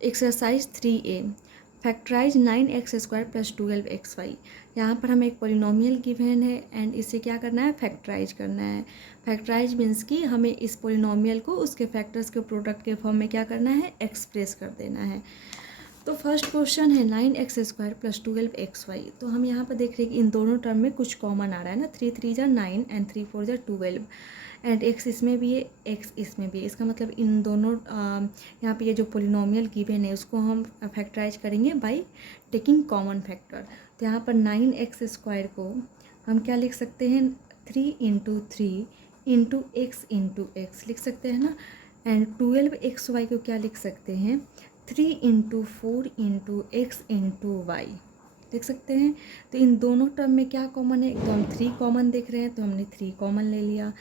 Exercise 3A factorise 9x² + 12xy। यहाँ पर हमें एक पोलिनोमियल गिवन है एंड इसे क्या करना है, फैक्टराइज करना है। फैक्टराइज मीन्स कि हमें इस पोलिनोमियल को उसके फैक्टर्स के प्रोडक्ट के फॉर्म में क्या करना है, एक्सप्रेस कर देना है। तो फर्स्ट क्वेश्चन है 9x² + 12xy। तो हम यहाँ पर देख रहे हैं कि इन दोनों टर्म में कुछ कॉमन आ रहा है ना, 3 3 जा 9 एंड 3 4 जा 12 एंड x इसमें भी है, x इसमें भी है। इसका मतलब इन दोनों यहाँ पे ये जो पोलिनोमियल गिवन है उसको हम फैक्टराइज करेंगे बाय टेकिंग कॉमन फैक्टर। तो यहाँ पर 9x² को हम क्या लिख सकते हैं, 3 × 3 × x × x लिख सकते हैं ना। एंड 12xy को क्या लिख सकते हैं, 3 × 4 × x × y देख सकते हैं। तो इन दोनों टर्म में क्या कॉमन है, तो हम 3 कॉमन देख रहे हैं तो हमने 3 कॉमन ले लिया।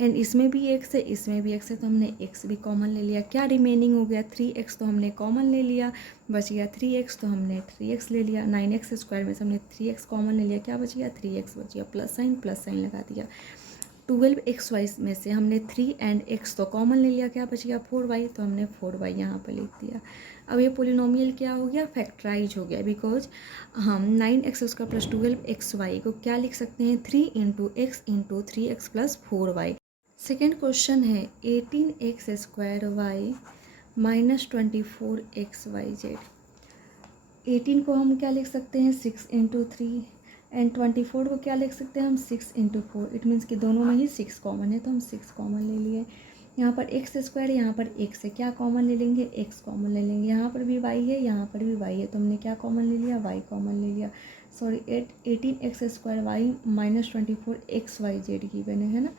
एंड इसमें भी x है, इसमें भी x है, तो हमने x भी कॉमन ले लिया। क्या रिमेनिंग हो गया, 3x तो हमने कॉमन ले लिया, बच गया 3x, तो हमने 3x ले लिया। 9x² में से हमने 3x कॉमन ले लिया, क्या बच गया, 3x बच गया, प्लस साइन लगा दिया। 12xy में से हमने 3 एंड x तो कॉमन ले लिया, क्या बच गया 4y, तो हमने 4y यहाँ पर लिख दिया। अब ये पोलिनोमियल क्या हो गया, फैक्टराइज हो गया, बिकॉज हम 9x² + 12xy को क्या लिख सकते हैं, 3 × x × 3x + 4y। Second question है 18x² y - 24xyz। 18 को हम क्या लिख सकते हैं, 6 × 3 एंड 24 को क्या लिख सकते हैं हम, 6 × 4। इट मीन्स कि दोनों में ही 6 कॉमन है तो हम 6 कॉमन ले लिए। यहाँ पर x², यहाँ पर x है, क्या कॉमन ले लेंगे, x कॉमन ले लेंगे। यहाँ पर भी y है, यहाँ पर भी y है, तो हमने क्या कॉमन ले लिया, y कॉमन ले लिया। Sorry 18x² y - 24xyz given है ना।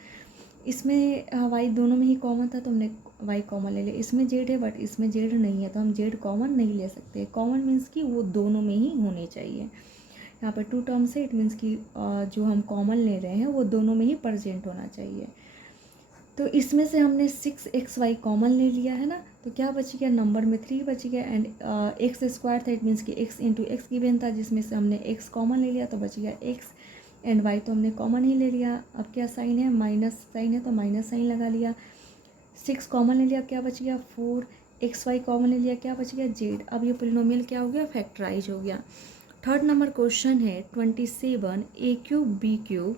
इसमें y दोनों में ही कॉमन था तो हमने y कॉमन ले लिया। इसमें z है बट इसमें z नहीं है तो हम z कॉमन नहीं ले सकते। कॉमन मीन्स कि वो दोनों में ही होने चाहिए। यहाँ पर 2 टर्म्स है, इट मीन्स कि जो हम कॉमन ले रहे हैं वो दोनों में ही प्रेजेंट होना चाहिए। तो इसमें से हमने 6xy कॉमन ले लिया है ना, तो क्या बच गया, नंबर में 3 बच गया। एंड x² था, इट मीन्स कि x × x गिवन था जिसमें से हमने x कॉमन ले लिया तो बच गया x एंड y तो हमने कॉमन ही ले लिया। अब क्या साइन है, माइनस साइन है तो माइनस साइन लगा लिया। 6 कॉमन ले लिया, क्या बच गया 4, xy कॉमन ले लिया, क्या बच गया z। अब ये पोलिनोमियल क्या हो गया, फैक्टराइज हो गया। थर्ड नंबर क्वेश्चन है 27a³ b³ -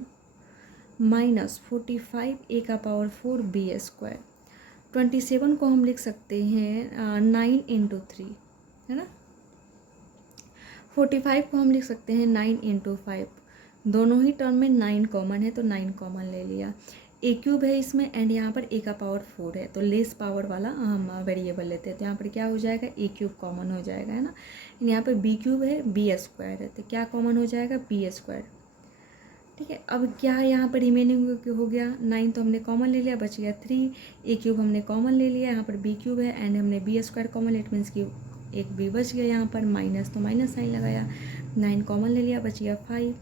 45a⁴ b²। 27 को हम लिख सकते हैं 9 × 3 है ना। 45 को हम लिख सकते हैं 9 × 5। दोनों ही टर्म में 9 कॉमन है तो 9 कॉमन ले लिया। a³ है इसमें एंड यहाँ पर a⁴ है तो लेस पावर वाला हम वेरिएबल लेते हैं। तो यहाँ पर क्या हो जाएगा, a³ कॉमन हो जाएगा है ना। यहाँ पर b³ है, b² है, तो क्या कॉमन हो जाएगा, b²। ठीक है। अब क्या यहाँ पर रिमेनिंग हो गया, 9 तो हमने कॉमन ले लिया, बच गया 3। a³ हमने कॉमन ले लिया, यहाँ पर b³ है एंड हमने b² कॉमन, इट मीन्स कि एक b बच गया। यहाँ पर माइनस तो माइनस साइन लगाया, 9 कॉमन ले लिया, बच गया 5।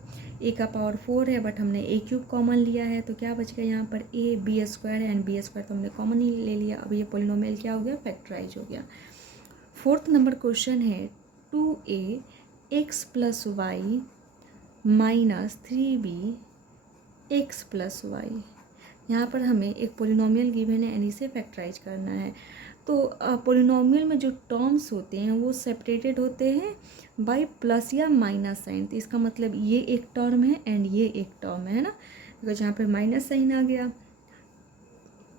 a⁴ है बट हमने a³ कॉमन लिया है तो क्या बच गया यहाँ पर a, b² एंड b² तो हमने कॉमन ही ले लिया। अब ये पोलिनोमियल क्या हो गया, फैक्टराइज हो गया। फोर्थ नंबर क्वेश्चन है 2ax + y - 3b x + y। यहाँ पर हमें एक पोलिनोमियल गिवन है एंड इसे फैक्टराइज करना है। तो पोलिनोमियल में जो टर्म्स होते हैं वो सेपरेटेड होते हैं बाय प्लस या माइनस साइन। तो इसका मतलब ये एक टर्म है एंड ये एक टर्म है ना, बिकॉज यहाँ पर माइनस साइन आ गया।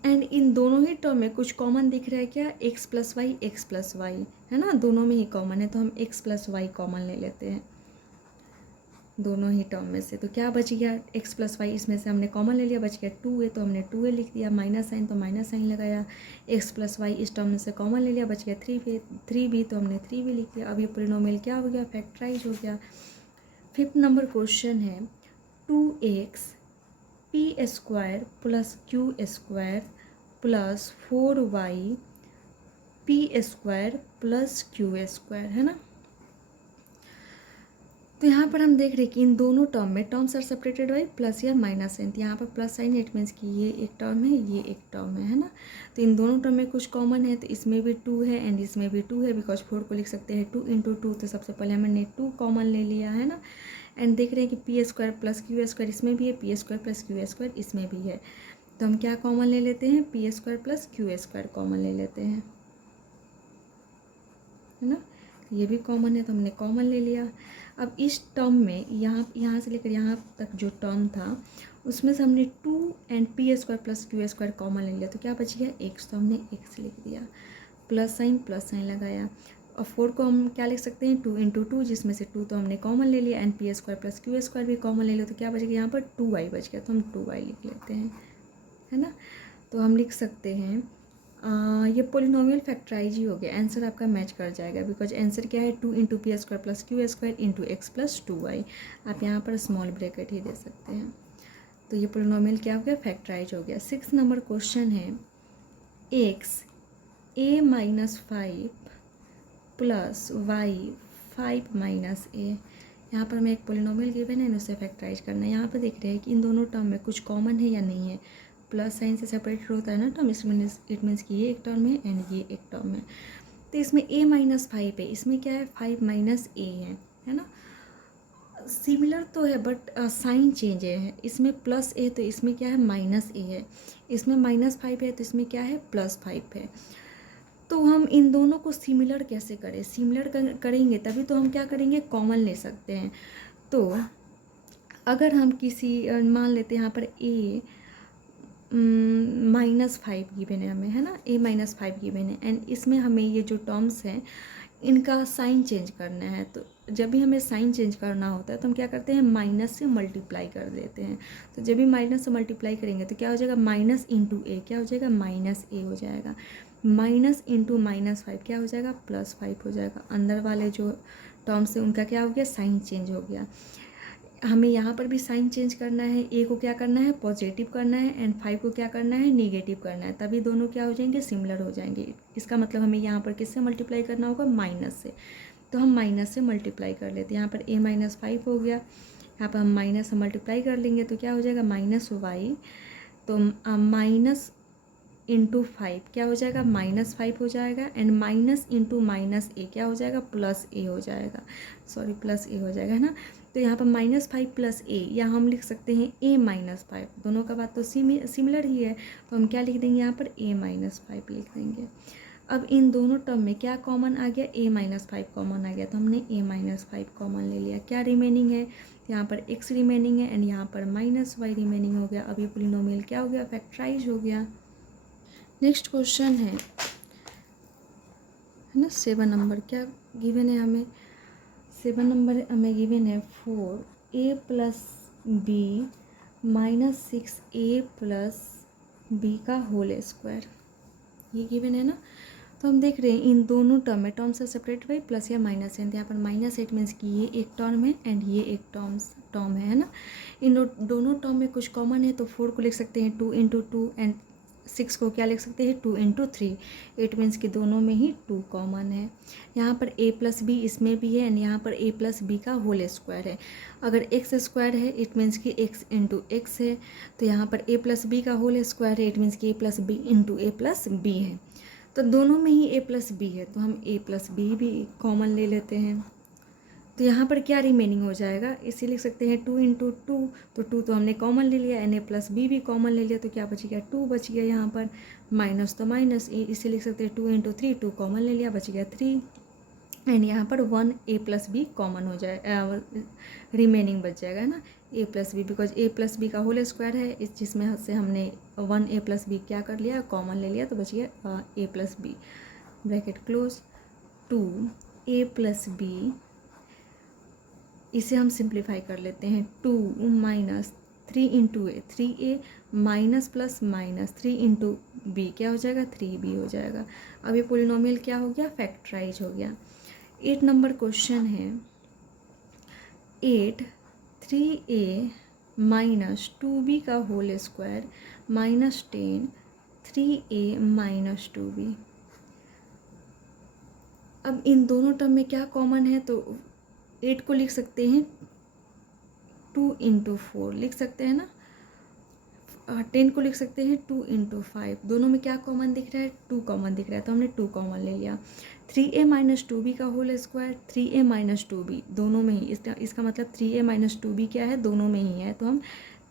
एंड इन दोनों ही टर्म में कुछ कॉमन दिख रहा है, क्या, x + y है ना, दोनों में ही कॉमन है तो हम x + y कॉमन ले लेते हैं दोनों ही टर्म में से। तो क्या बच गया, x + y इसमें से हमने कॉमन ले लिया, बच गया 2a तो हमने 2a लिख दिया। माइनस साइन तो माइनस साइन लगाया, x + y इस टर्म में से कॉमन ले लिया, बच गया 3b तो हमने 3b लिख दिया। अब ये पोलिनोमियल क्या हो गया, फैक्टराइज हो गया। फिफ्थ नंबर क्वेश्चन है 2x p² + q² + 4y p² + q² है ना। तो यहाँ पर हम देख रहे हैं कि इन दोनों टर्म में terms are separated by plus या माइनस साइन। तो यहाँ पर प्लस साइन है, इट मीन्स कि ये एक टर्म है, ये एक टर्म है ना। तो इन दोनों टर्म में कुछ कॉमन है तो इसमें भी 2 है एंड इसमें भी 2 है, बिकॉज 4 को लिख सकते हैं 2 × 2। तो सबसे पहले हमने 2 कॉमन ले लिया है ना। एंड देख रहे हैं कि p² + q² इसमें भी है, p² + q² इसमें भी है। तो हम क्या कॉमन ले लेते हैं, p² + q² कॉमन ले लेते हैं। है ना, ये भी कॉमन है तो हमने कॉमन ले लिया। अब इस टर्म में यहाँ से लेकर यहाँ तक जो टर्म था उसमें से हमने 2 and P square plus Q square common ले लिया, तो क्या बच गया x, तो हमने x लिख दिया, प्लस साइन लगाया। और 4 को हम क्या लिख सकते हैं 2 इंटू 2, जिसमें से 2 तो हमने कॉमन ले लिया, and P square plus Q square भी कॉमन ले लिया, तो क्या बच गया यहाँ पर 2y बच गया, तो हम 2y लिख लेते हैं, है ना। तो हम लिख सकते हैं ये पोलिनोमियल फैक्टराइज ही हो गया, आंसर आपका मैच कर जाएगा, बिकॉज आंसर क्या है 2 into P square plus Q square into x plus 2y। आप यहाँ पर स्मॉल ब्रैकेट ही दे सकते हैं। तो ये पोलिनोमियल क्या हो गया, फैक्टराइज हो गया। 6 नंबर क्वेश्चन है X a minus 5 plus Y 5 minus A. यहाँ पर हमें एक पोलिनोमियल गिवन है, उसे फैक्टराइज करना है। यहाँ पर देख रहे हैं कि इन दोनों टर्म में कुछ कॉमन है या नहीं है, प्लस साइन से सेपरेट होता है ना टर्म, इट मीन्स कि ये एक टर्म है एंड ये एक टर्म है। तो इसमें a माइनस 5 है, इसमें क्या है 5 माइनस ए है ना, सिमिलर तो है बट साइन चेंज है। इसमें प्लस ए तो इसमें क्या है माइनस ए है, इसमें माइनस 5 है तो इसमें क्या है प्लस 5 है। तो हम इन दोनों को सिमिलर कैसे करें, सिमिलर करेंगे तभी तो हम क्या करेंगे कॉमन ले सकते हैं। तो अगर हम किसी मान लेते हैं यहाँ पर a -5 गिवन है हमें, है ना, a -5 गिवन है, एंड इसमें हमें ये जो टर्म्स हैं इनका साइन चेंज करना है। तो जब भी हमें साइन चेंज करना होता है तो हम क्या करते हैं माइनस से मल्टीप्लाई कर देते हैं। तो जब भी माइनस से मल्टीप्लाई करेंगे तो क्या हो जाएगा माइनस इंटू ए, क्या हो जाएगा माइनस ए हो जाएगा, माइनस इंटू -5 क्या हो जाएगा +5 हो जाएगा। अंदर वाले जो टर्म्स हैं उनका क्या हो गया साइन चेंज हो गया। हमें यहाँ पर भी साइन चेंज करना है, ए को क्या करना है पॉजिटिव करना है एंड 5 को क्या करना है नेगेटिव करना है, तभी दोनों क्या हो जाएंगे सिमिलर हो जाएंगे। इसका मतलब हमें यहाँ पर किससे मल्टीप्लाई करना होगा माइनस से, तो हम माइनस से मल्टीप्लाई कर लेते हैं। यहाँ पर a -5 हो गया, यहाँ पर हम माइनस से मल्टीप्लाई कर लेंगे तो क्या हो जाएगा -y, तो माइनस इंटू 5 क्या हो जाएगा -5 हो जाएगा, एंड माइनस इंटू -a क्या हो जाएगा +a हो जाएगा, सॉरी +a हो जाएगा, है ना। तो यहाँ पर -5 + a, या हम लिख सकते हैं a -5, दोनों का बात तो सिमिलर ही है, तो हम क्या लिख देंगे यहाँ पर a -5 लिख देंगे। अब इन दोनों टर्म में क्या कॉमन आ गया a -5 कॉमन आ गया, तो हमने a -5 कॉमन ले लिया। क्या रिमेनिंग है यहाँ पर x रिमेनिंग है एंड यहाँ पर -y रिमेनिंग हो गया। अब ये पोलिनोमियल क्या हो गया फैक्टराइज हो गया। नेक्स्ट क्वेश्चन है ना 7 नंबर, क्या गिवन है हमें 7 नंबर हमें गिवन है 4a + b -6a + b का होल स्क्वायर, ये गिवन है ना। तो हम देख रहे हैं इन दोनों टर्म में टर्म से सेपरेट हुए प्लस या माइनस है, तो यहाँ पर -8 मीन्स कि ये एक टर्म है एंड ये एक टर्म है ना। इन दोनों टर्म में कुछ कॉमन है, तो 4 को लिख सकते हैं 2 इंटू 2 एंड 6 को क्या लिख सकते हैं 2 इंटू 3, 8 मीन्स कि दोनों में ही 2 कॉमन है। यहाँ पर a + b इसमें भी है एंड यहाँ पर a + b का होल स्क्वायर है। अगर x स्क्वायर है इट मीन्स कि x इंटू एक्स है, तो यहाँ पर a + b का होल स्क्वायर है, इट मीन्स कि a + b into a + b है, तो दोनों में ही a + b है, तो हम a + b भी कॉमन ले लेते हैं। तो यहाँ पर क्या रिमेनिंग हो जाएगा, इसे लिख सकते हैं 2 इंटू 2, तो 2 तो हमने कॉमन ले लिया एंड a + b भी कॉमन ले लिया, तो क्या बच गया 2 बच गया। यहाँ पर माइनस तो माइनस, इसे लिख सकते हैं 2 इंटू 3, 2 कॉमन ले लिया बच गया 3, एंड यहाँ पर 1 a + b कॉमन हो जाए, रिमेनिंग बच जाएगा ना a + b, because a + b का होल स्क्वायर है, इस जिसमें से हमने 1 a + b क्या कर लिया कॉमन ले लिया, तो बच गया a + b, bracket close. 2 a + b, इसे हम सिंप्लीफाई कर लेते हैं, 2 - 3 into a 3a minus plus minus 3 into b क्या हो जाएगा 3b हो जाएगा। अब ये पोलिनोमियल क्या हो गया फैक्टराइज हो गया। 8 नंबर क्वेश्चन है 8 3a - 2b का होल स्क्वायर -10 3a - 2b। अब इन दोनों टर्म में क्या कॉमन है, तो 8 को लिख सकते हैं 2 इंटू 4 लिख सकते हैं ना, 10 को लिख सकते हैं 2 इंटू 5, दोनों में क्या कॉमन दिख रहा है 2 कॉमन दिख रहा है, तो हमने 2 कॉमन ले लिया। 3a - 2b का होल स्क्वायर 3a - 2b दोनों में ही, इसका मतलब 3a - 2b क्या है दोनों में ही है, तो हम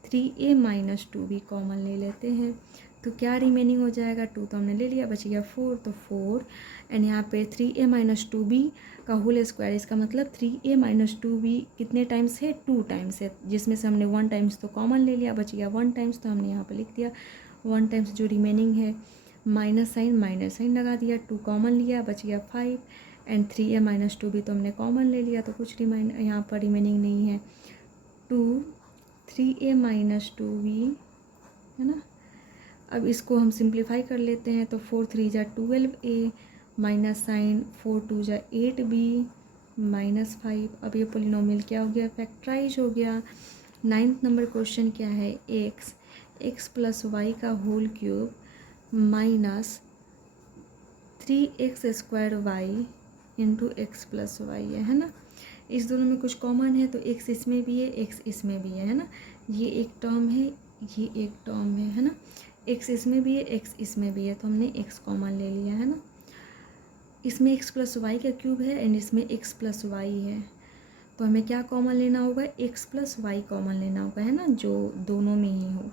3a - 2b कॉमन ले लेते हैं। तो क्या रिमेनिंग हो जाएगा, 2 तो हमने ले लिया, बच गया 4, तो 4 एंड यहाँ पे 3a माइनस 2b का होल स्क्वायर, इसका मतलब 3a माइनस 2b कितने टाइम्स है, 2 टाइम्स है, जिसमें से हमने 1 टाइम्स तो कॉमन ले लिया, बच गया 1 टाइम्स, तो हमने यहाँ पे लिख दिया 1 टाइम्स। जो रिमेनिंग है माइनस साइन लगा दिया, 2 कॉमन लिया, बच गया 5 एंड 3a माइनस 2b तो हमने कॉमन ले लिया, तो कुछ यहाँ पर रिमेनिंग नहीं है। 3a माइनस 2b है ना। अब इसको हम सिंप्लीफाई कर लेते हैं, तो 4 3 जा 12a माइनस साइन 4 2 जा 8b माइनस 5। अब ये पोलिनोमियल क्या हो गया, फैक्टराइज हो गया। 9th नंबर क्वेश्चन क्या है, x प्लस वाई का whole cube minus 3x square y into x plus y है ना। इस दोनों में कुछ कॉमन है, तो x इसमें भी है, x इसमें भी है ना। ये एक टर्म है, ये एक टर्म है ना। x इसमें भी है, x इसमें भी है, तो हमने x कॉमन ले लिया है ना। इसमें x प्लस वाई का क्यूब है एंड इसमें x प्लस वाई है, तो हमें क्या कॉमन लेना होगा, x प्लस वाई कॉमन लेना होगा है ना, जो दोनों में ही हो।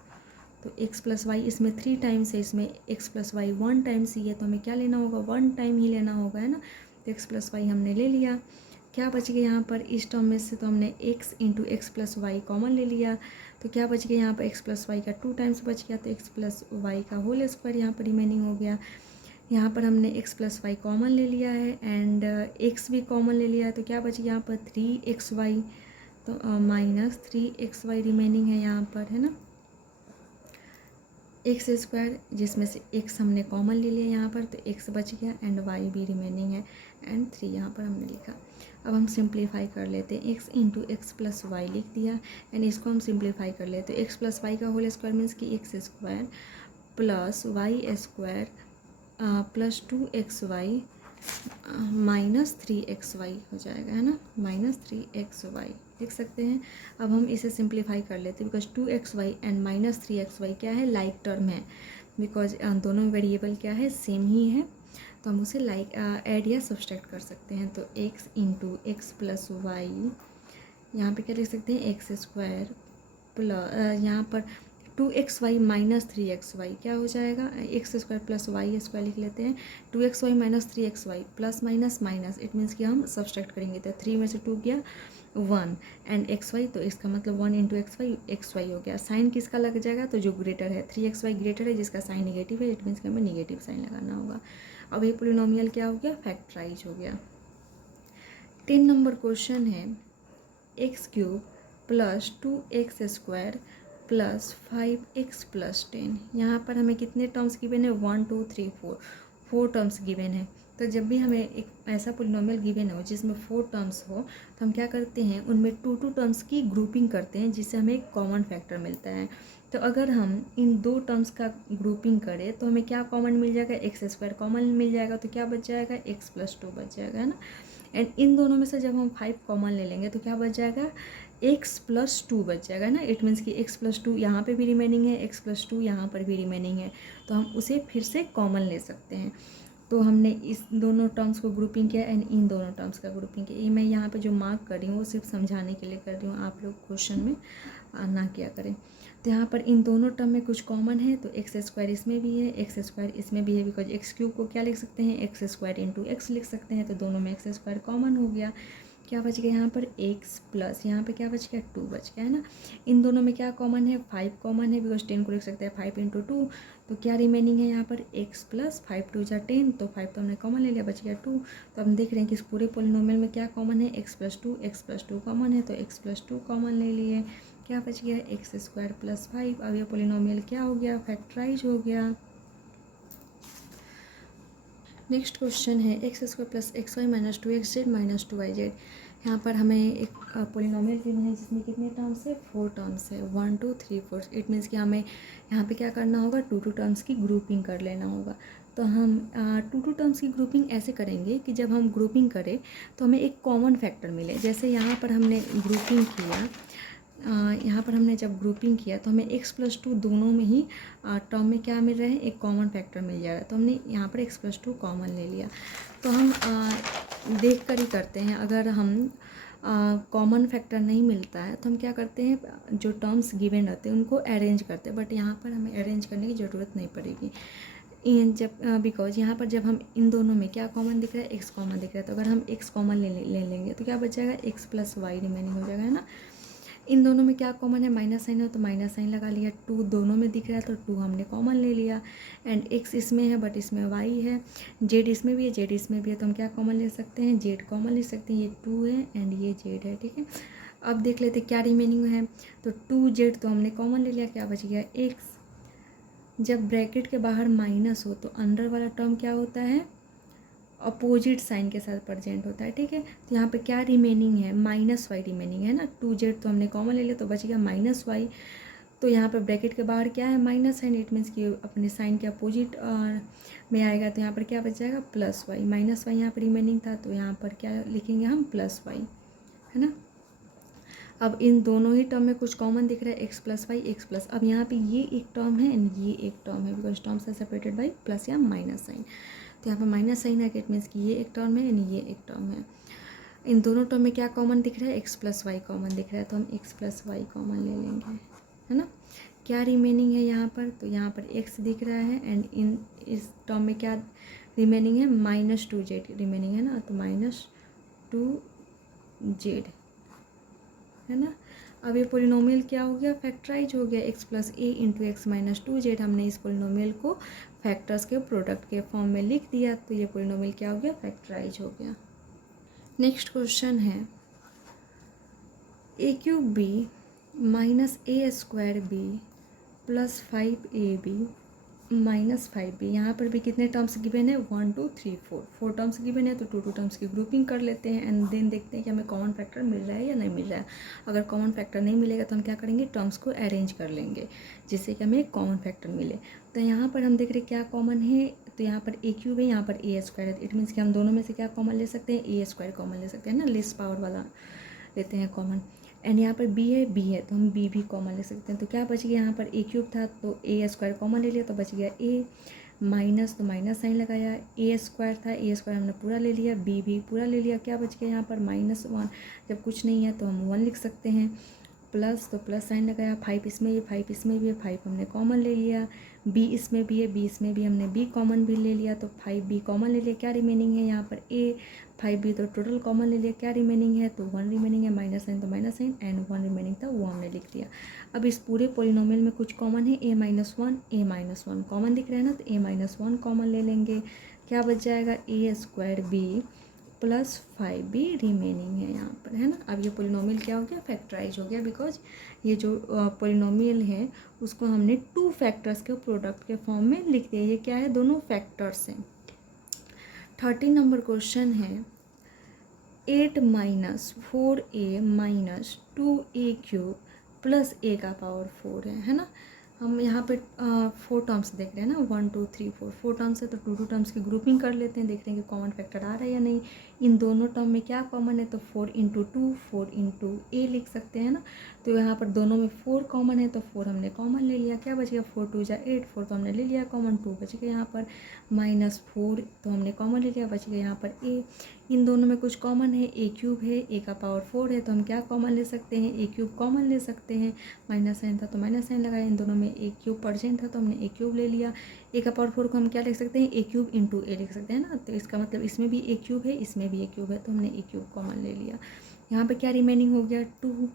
तो x प्लस वाई इसमें 3 टाइम्स है, इसमें x प्लस वाई 1 टाइम्स ही है, तो हमें क्या लेना होगा, 1 टाइम ही लेना होगा है ना। तो x प्लस वाई हमने ले लिया। क्या बच गया यहाँ पर, इस टर्म में से तो हमने x into x plus y common ले लिया, तो क्या बच गया यहाँ पर x प्लस वाई का 2 टाइम्स बच गया, तो x प्लस वाई का होल स्क्वायर यहाँ पर रिमेनिंग हो गया। यहाँ पर हमने x प्लस वाई कॉमन ले लिया है एंड x भी कॉमन ले लिया है, तो क्या बच गया यहाँ पर 3xy, तो माइनस 3xy रिमेनिंग है यहाँ पर है ना। एक्स स्क्वायर जिसमें से x हमने कॉमन ले लिया यहाँ पर, तो x बच गया एंड y भी रिमेनिंग है एंड 3 यहाँ पर हमने लिखा। अब हम सिंप्लीफाई कर लेते हैं, x into x plus y लिख दिया एंड इसको हम सिंप्लीफाई कर लेते हैं। x प्लस वाई का होल स्क्वायर मीन्स कि x square plus y square plus 2xy minus 3xy हो जाएगा है ना, माइनस 3xy लिख सकते हैं। अब हम इसे सिंप्लीफाई कर लेते हैं, because 2xy and minus 3xy क्या है, लाइक टर्म है, बिकॉज दोनों वेरिएबल क्या है, सेम ही है, तो हम उसे लाइक ऐड या सब्सट्रैक्ट कर सकते हैं। तो x into x plus y, यहाँ पर क्या लिख सकते हैं, एक्स स्क्वायर प्लस यहाँ पर 2xy माइनस 3xy क्या हो जाएगा, x square plus y square लिख लेते हैं। 2xy minus 3xy plus minus minus, it means कि हम सब्सट्रैक्ट करेंगे, तो 3 में से 2 गया 1 एंड xy, तो इसका मतलब 1 इंटू xy हो गया। साइन किसका लग जाएगा, तो जो ग्रेटर है, 3xy ग्रेटर है, जिसका साइन नेगेटिव है, इट मीन्स कि हमें नेगेटिव साइन लगाना होगा। अब ये पोलिनोमियल क्या हो गया, फैक्टराइज हो गया। 10 नंबर क्वेश्चन है, x cube plus 2x square plus 5x plus 10। यहाँ पर हमें कितने टर्म्स गिवन है, 1 2 3 4 टर्म्स गिवन है। तो जब भी हमें एक ऐसा पोलिनोमियल गिवन हो जिसमें 4 टर्म्स हो, तो हम क्या करते हैं, उनमें 2 टर्म्स की ग्रुपिंग करते हैं, जिससे हमें एक कॉमन फैक्टर मिलता है। तो अगर हम इन 2 टर्म्स का ग्रुपिंग करें तो हमें क्या कॉमन मिल जाएगा, एक्स स्क्वायर कॉमन मिल जाएगा, तो क्या बच जाएगा, x प्लस 2 बच जाएगा है ना। एंड इन दोनों में से जब हम 5 कॉमन ले लेंगे तो क्या बच जाएगा, x प्लस 2 बच जाएगा ना। इट मीन्स कि x प्लस 2 यहाँ पर भी रिमेनिंग है, x प्लस 2 यहाँ पर भी रिमेनिंग है, तो हम उसे फिर से कॉमन ले सकते हैं। तो हमने इस दोनों टर्म्स को ग्रुपिंग किया एंड इन दोनों टर्म्स का ग्रुपिंग किया। ये मैं यहाँ पे जो मार्क कर रही हूँ वो सिर्फ समझाने के लिए कर रही हूँ, आप लोग क्वेश्चन में ना किया करें। तो यहाँ पर इन दोनों टर्म में कुछ कॉमन है, तो एक्स स्क्वायर इसमें भी है, एक्स स्क्वायर इसमें भी है, बिकॉज एक्स क्यूब को क्या लिख सकते हैं, एक्स स्क्वायर इंटू एक्स लिख सकते हैं, तो दोनों में एक्स स्क्वायर कॉमन हो गया। क्या बच गया यहाँ पर, x प्लस यहाँ पे क्या बच गया, 2 बच गया है ना। इन दोनों में क्या कॉमन है, 5 कॉमन है, बिकॉज 10 को लिख सकते हैं 5 इंटू 2, तो क्या रिमेनिंग है यहाँ पर, x प्लस 5 2 जा 10, तो 5 तो हमने कॉमन ले लिया, बच गया 2। तो हम देख रहे हैं कि इस पूरे पोलिनोमियल में क्या कॉमन है, x प्लस 2 कॉमन है, तो x प्लस 2 कॉमन ले लिए। क्या बच गया, एक्स स्क्वायर प्लस 5। अब ये पोलिनोमियल क्या हो गया, फैक्टराइज हो गया। नेक्स्ट क्वेश्चन है, x square plus x y minus 2xz minus 2yz। यहाँ पर हमें एक पोलिनोमियल गिवन है जिसमें कितने टर्म्स है, 4 टर्म्स है, 1 2 3 4। इट मीन्स कि हमें यहाँ पे क्या करना होगा, 2 टर्म्स की ग्रुपिंग कर लेना होगा। तो हम 2 टर्म्स की ग्रुपिंग ऐसे करेंगे कि जब हम ग्रुपिंग करें तो हमें एक कॉमन फैक्टर मिले। जैसे यहाँ पर हमने ग्रुपिंग किया, यहाँ पर हमने जब ग्रुपिंग किया तो हमें x प्लस 2 दोनों में ही टर्म में क्या मिल रहा है, एक कॉमन फैक्टर मिल जाएगा, तो हमने यहाँ पर x प्लस 2 कॉमन ले लिया। तो हम देख कर ही करते हैं, अगर हम कॉमन फैक्टर नहीं मिलता है तो हम क्या करते हैं, जो टर्म्स गिवन रहते हैं उनको अरेंज करते हैं, बट यहाँ पर हमें अरेंज करने की ज़रूरत नहीं पड़ेगी। इन जब बिकॉज यहाँ पर जब हम इन दोनों में क्या कॉमन दिख रहा है, एक्स कॉमन दिख रहा है, तो अगर हम एक्स कॉमन ले लेंगे तो क्या बच जाएगा, एक्स प्लस वाई रिमेनिंग हो जाएगा, है ना। इन दोनों में क्या कॉमन है, माइनस साइन है तो माइनस साइन लगा लिया, टू दोनों में दिख रहा है तो टू हमने कॉमन ले लिया, एंड एक्स इसमें है बट इसमें वाई है, जेड इसमें भी है, जेड इसमें भी है, तो हम क्या कॉमन ले सकते हैं, जेड कॉमन ले सकते हैं, ये टू है एंड ये जेड है, ठीक है। अब देख लेते क्या रिमेनिंग है, तो टू जेड तो हमने कॉमन ले लिया, क्या बच गया, एक्स। जब ब्रैकेट के बाहर माइनस हो तो अंदर वाला टर्म क्या होता है, अपोजिट साइन के साथ प्रेजेंट होता है, ठीक है। तो यहाँ पे क्या रिमेनिंग है, माइनस वाई रिमेनिंग है ना, टू जेड तो हमने कॉमन ले लिया तो बच गया माइनस वाई। तो यहाँ पर ब्रैकेट के बाहर क्या है, माइनस साइन, इट मीन्स कि अपने साइन के अपोजिट में आएगा, तो यहाँ पर क्या बच जाएगा, प्लस वाई। माइनस वाई यहाँ पर रिमेनिंग था तो यहाँ पर क्या लिखेंगे हम, प्लस वाई, है ना। अब इन दोनों ही टर्म में कुछ कॉमन दिख रहा है, x plus y, x plus, अब यहाँ पे ये एक टर्म है एंड ये एक टर्म है, because terms are separated by plus या माइनस साइन। तो यहाँ पर माइनस साइन है, इट मीन्स कि ये एक टर्म है एंड ये एक टर्म है। इन दोनों टर्म में क्या कॉमन दिख रहा है, एक्स प्लस वाई कॉमन दिख रहा है, तो हम एक्स प्लस वाई कॉमन ले लेंगे, है ना। क्या रिमेनिंग है यहाँ पर, तो यहाँ पर एक्स दिख रहा है एंड इन इस टर्म में क्या रिमेनिंग है, माइनस टू जेड रिमेनिंग है ना, तो माइनस टू जेड, है ना। अब ये पोलिनोमियल क्या हो गया, फैक्टराइज हो गया, X plus A into X minus two Z. हमने इस पोलिनोमियल को फैक्टर्स के प्रोडक्ट के फॉर्म में लिख दिया, तो ये पोलिनोमियल क्या हो गया, फैक्टराइज हो गया। नेक्स्ट क्वेश्चन है, A cube B minus A square B plus 5ab minus 5b। यहाँ पर भी कितने टर्म्स गिवन है, 1 2 3 4 टर्म्स गिवन है, तो टू टर्म्स की ग्रुपिंग कर लेते हैं एंड देन देखते हैं कि हमें कॉमन फैक्टर मिल रहा है या नहीं मिल रहा है। अगर कॉमन फैक्टर नहीं मिलेगा तो हम क्या करेंगे, टर्म्स को अरेंज कर लेंगे जिससे कि हमें कॉमन फैक्टर मिले। तो यहाँ पर हम देख रहे हैं क्या कॉमन है, तो यहाँ पर ए क्यूब है, यहाँ पर ए स्क्वायर है, इट मीन्स कि हम दोनों में से क्या कॉमन ले सकते हैं, ए स्क्वायर कॉमन ले सकते हैं ना, लेस पावर वाला लेते हैं कॉमन। एंड यहाँ पर बी है तो हम बी भी कॉमन ले सकते हैं, तो क्या बच गया, यहाँ पर ए क्यूब था तो ए स्क्वायर कॉमन ले लिया तो बच गया ए, माइनस तो माइनस साइन लगाया, ए स्क्वायर था, ए स्क्वायर हमने पूरा ले लिया, बी भी पूरा ले लिया, क्या बच गया यहाँ पर माइनस 1। जब कुछ नहीं है तो हम 1 लिख सकते हैं, प्लस तो प्लस साइन लगाया, 5 इसमें ये 5 इसमें भी है, 5 हमने कॉमन ले लिया, बी इसमें भी है, बी इसमें भी हमने बी कॉमन भी ले लिया, तो 5b कॉमन ले लिया, क्या रिमेनिंग है यहाँ पर ए, 5b तो टोटल कॉमन ले लिया, क्या रिमेनिंग है, तो 1 रिमेनिंग है, माइनस साइन तो माइनस साइन एंड 1 रिमेनिंग था वो हमने लिख दिया। अब इस पूरे पोलिनोमियल में कुछ कॉमन है, a माइनस वन कॉमन दिख रहा है ना, तो a-1 कॉमन ले लेंगे, क्या बच जाएगा, A square B plus 5b remaining है यहाँ पर, है ना। अब ये पोलिनोमियल क्या हो गया, फैक्टराइज हो गया, बिकॉज ये जो पोलिनोमियल है उसको हमने टू फैक्टर्स के प्रोडक्ट के फॉर्म में लिख दिया, ये क्या है, दोनों फैक्टर्स हैं। 13 नंबर क्वेश्चन है, 8 minus 4a minus 2a cube plus a का पावर 4 है ना। हम यहाँ पे 4 टर्म्स देख रहे हैं ना, 1 2 3 4 टर्म्स है, तो टू टर्म्स की ग्रुपिंग कर लेते हैं, देख रहे हैं कि कॉमन फैक्टर आ रहा है या नहीं। इन दोनों टर्म में क्या कॉमन है, तो 4 इंटू 2 4 इंटू ए लिख सकते हैं ना। तो यहाँ पर दोनों में 4 कॉमन है तो 4 हमने कॉमन ले लिया, क्या बच गया, 4 2 जा 8, 4 तो हमने ले लिया कॉमन, 2 बच गया यहाँ पर, माइनस 4 तो हमने कॉमन ले लिया, बच गया यहाँ पर ए। इन दोनों में कुछ कॉमन है, ए क्यूब है, ए का पावर 4 है, तो हम क्या कॉमन ले सकते हैं, ए क्यूब कॉमन ले सकते हैं, माइनस साइन था तो माइनस साइन लगाया, इन दोनों में ए क्यूब प्रेजेंट था तो हमने ए क्यूब ले लिया। ए का पावर 4 को हम क्या लिख सकते हैं, ए क्यूब इंटू ए लिख सकते हैं ना, तो इसका मतलब इसमें भी ए क्यूब है, इसमें भी ए क्यूब है, तो हमने ए क्यूब कॉमन ले लिया। यहाँ पे क्या रिमेनिंग हो गया, 2,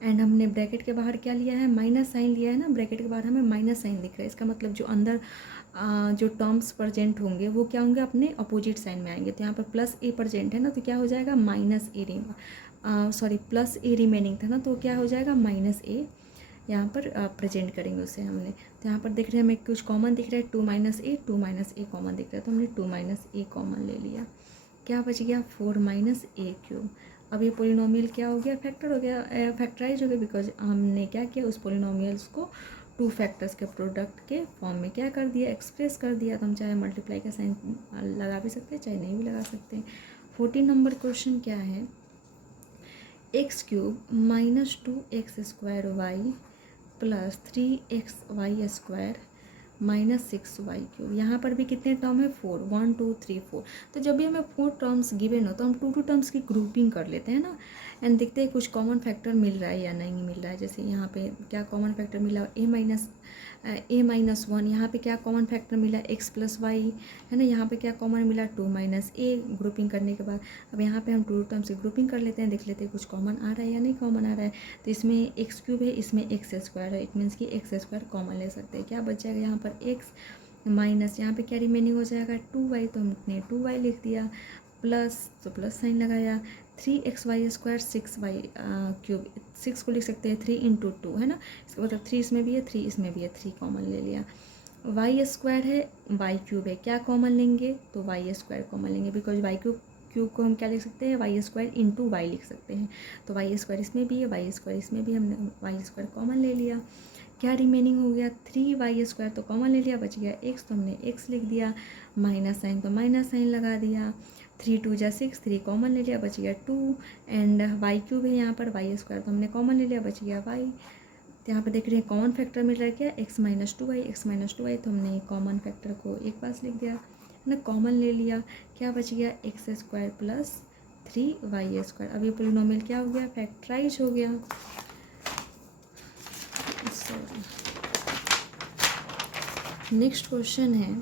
एंड हमने ब्रैकेट के बाहर क्या लिया है, माइनस साइन लिया है ना, ब्रैकेट के बाहर हमें माइनस साइन दिख रहा है, इसका मतलब जो अंदर जो टर्म्स प्रेजेंट होंगे वो क्या होंगे, अपने अपोजिट साइन में आएंगे। तो यहाँ पर प्लस ए प्रेजेंट है ना, तो क्या हो जाएगा, माइनस ए प्लस ए रिमेनिंग था ना, तो क्या हो जाएगा, माइनस ए यहाँ पर प्रेजेंट करेंगे उसे हमने। तो यहाँ पर देख रहे हैं हमें कुछ कॉमन दिख रहा है, 2 माइनस ए कॉमन दिख रहा है, तो हमने 2 माइनस ए कॉमन ले लिया, क्या बच गया, 4 माइनस ए क्यूब। अब ये पोलिनोमियल क्या हो गया, फैक्टर हो गया, फैक्टराइज हो गया, बिकॉज हमने क्या किया, उस पोलिनोमियल्स को टू फैक्टर्स के प्रोडक्ट के फॉर्म में क्या कर दिया, एक्सप्रेस कर दिया। तो हम चाहे मल्टीप्लाई का साइन लगा भी सकते हैं, चाहे नहीं भी लगा सकते हैं। 14 नंबर क्वेश्चन क्या है, x cube minus 2x square y plus 3xy square -6y³। यहाँ पर भी कितने टर्म है, 4, 1 2 3 4। तो जब भी हमें 4 टर्म्स गिवन हो तो हम 2 टर्म्स की ग्रुपिंग कर लेते हैं ना, एंड देखते हैं कुछ कॉमन फैक्टर मिल रहा है या नहीं मिल रहा है। जैसे यहाँ पे क्या कॉमन फैक्टर मिला, a-1। यहाँ पे क्या कॉमन फैक्टर मिला, x+y, है ना। यहाँ पे क्या कॉमन मिला, 2-a। ग्रुपिंग करने के बाद अब यहाँ पे हम 2 टर्म्स की ग्रुपिंग कर लेते हैं, देख लेते हैं कुछ कॉमन आ रहा है या नहीं कॉमन आ रहा है। तो इसमें x³ है, इसमें x² है, इट मीन्स कि x² कॉमन ले सकते हैं। क्या बच जाएगा यहाँ पर, x माइनस यहाँ पे क्या रिमेनिंग हो जाएगा, 2y, तो हमने 2y लिख दिया, प्लस तो प्लस साइन लगाया, 3xy² 6y³, 6 को लिख सकते हैं 3 × 2, है ना। इसका मतलब 3 इसमें भी है, 3 इसमें भी है, 3 कॉमन ले लिया। y² है, y³ है, क्या कॉमन लेंगे, तो y² कॉमन लेंगे, बिकॉज y³ को हम क्या लिख सकते हैं, y² × y लिख सकते हैं। तो y² इसमें भी है, y² इसमें भी, हमने y² कॉमन ले लिया। क्या रिमेनिंग हो गया, 3y² तो कॉमन ले लिया, बच गया x, तो हमने x लिख दिया, माइनस साइन तो माइनस साइन लगा दिया, 3 2 जा 6, 3 कॉमन ले लिया, बच गया 2, एंड y³ है यहाँ पर, y² तो हमने कॉमन ले लिया, बच गया y। तो यहाँ पे देख रहे हैं कॉमन फैक्टर मिल रहा है क्या, x - 2y, तो हमने कॉमन फैक्टर को एक पास लिख दिया, है ना, कॉमन ले लिया। क्या बच गया, x² + 3y²। अब ये पोलिनोमियल क्या हो गया, फैक्टराइज हो गया। नेक्स्ट क्वेश्चन है